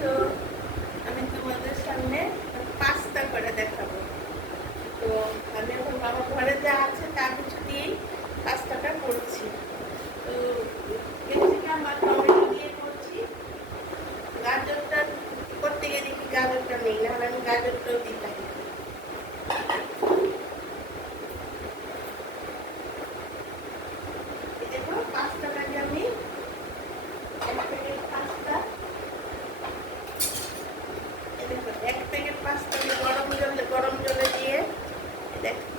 আসো, আমি তোমাদের সামনে পাস্তা করে দেখাবো। তো আমি এখন বাবা ঘরে যা আছে তা কিছু দিয়েই পাস্তাটা করছি। তো ক্যাপসিকাম আর টমেটো দিয়ে করছি। গাজরটা করতে গিয়ে দেখি গাজরটা নেই, নাহলে আমি গাজরটাও দিতাম। দেখো পাস্তাটাকে আমি এক প্যাকেট পাস্তা গরম জলে দিয়ে,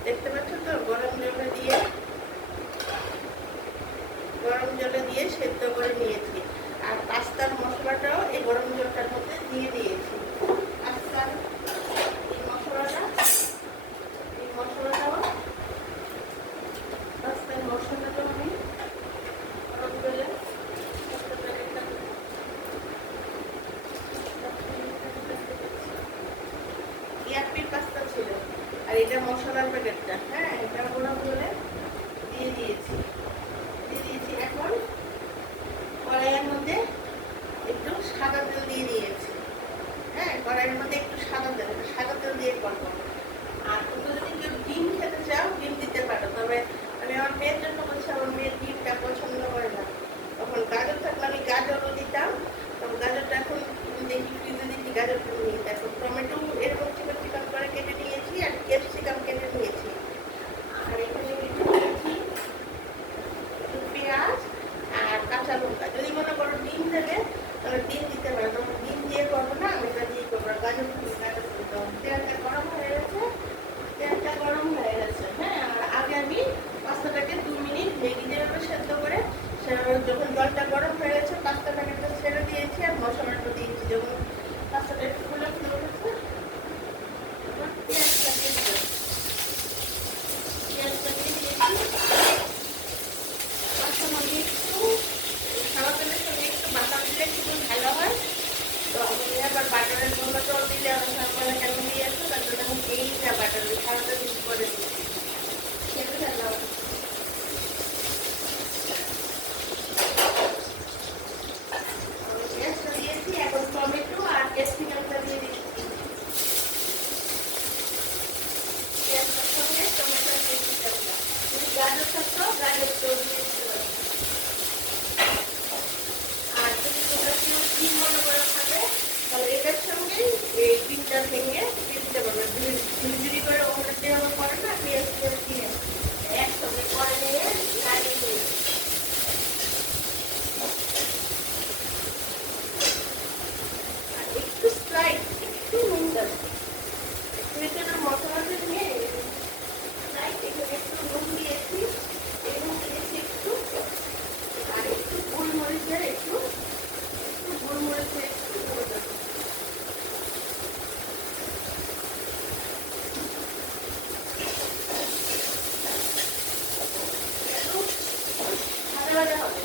দেখতে পাচ্ছ তো, গরম জলে দিয়ে সেদ্ধ করে নিয়েছি। আর পাস্তার মশলাটাও এই গরম জলটার মধ্যে দিয়ে দিয়েছি। পাস্তার এই মশলাটাও পাস্তার মশলাটাও আমি গরম জলে ইয়াপ্পির পাস্তা ছিল, আর এটা মশলার প্যাকেটটা। হ্যাঁ, এটা গরম জলে দিয়ে দিয়েছি। এখন কড়াইয়ের মধ্যে একটু সাদা তেল দিয়ে দিয়েছি। হ্যাঁ, কড়াইয়ের মধ্যে একটু সাদা তেল দিয়ে করবো। আর তোমরা যদি কেউ ডিম খেতে চাও, ডিম দিতে পারো, তবে আমি আমার মেয়ের জন্য বলছি, আমার মেয়ের ডিমটা পছন্দ করে না। তখন গাজর থাকলে আমি গাজরও দিতাম। তখন গাজরটা এখন দেখি ফ্রিজে দেখি গাজরটা নিয়ে, এখন টমেটো এরকম চিকন চিকন করে কেটে নিয়েছি, আর ক্যাপসিকাম কেটে নিয়েছি। আর এখানে নিয়েছি পেঁয়াজ আর কাঁচা লঙ্কা। যদি মনে করো ডিম দেবে তাহলে ডিম দিতে পারো, তখন ডিম দিয়ে করবো না, আমি এটা দিয়ে করবো। গাজর তেলটা গরম হয়ে গেছে। হ্যাঁ, আর আগে আমি পাস্তাটাকে 2 মিনিট ম্যাগি যেভাবে সেদ্ধ করে, যখন জলটা গরম হয়ে গেছে পাস্তাটাকে ছেড়ে দিয়েছি আর মশলাটা দিয়েছি। যখন পাস্তাটা একটু ফুলে উঠেছে, পেঁয়াজটা দিয়েছি। পাস্তার মধ্যে একটু সাদা তেলের সঙ্গে একটু বাটার দিলে একটু ভালো হয়। তো আমি আবার বাটারের গন্ধটাও দিলে আমার সকালে কেন দিয়েছে, তার জন্য আমি এই যা বাটার সারাটা দিন করে দিচ্ছি। খেতে ভালো হয়। পেঁয়াজটা দিয়েছি, এখন টমেটো আর ক্যাপসিকামটা দিয়ে দিচ্ছি। পেঁয়াজটার সঙ্গে টমেটো আর ক্যাপসিকামটা, যদি গাজর থাকতো গাজরটাও দিয়ে দিতে পারি। আর যদি তোমরা কেউ ডিম মনে করে খাবে, তাহলে এটার সঙ্গে এই ডিমটা ভেঙে দিয়ে দিতে পারবে। ঝুড়ি করে ওখানে যেভাবে করে না, পেঁয়াজ দিয়ে একসঙ্গে করে নিয়ে লাগিয়ে নিয়ে একটু স্প্রাইট, একটু নুন দেবে, একটু মশলাটা নিয়ে স্প্রাইট, এখানে একটু নুন দিয়েছি, এবং দিয়েছি একটু, আর একটু গোলমরিচের একটু গুঁড়ো দেবো। ভাজা ভাজা হবে।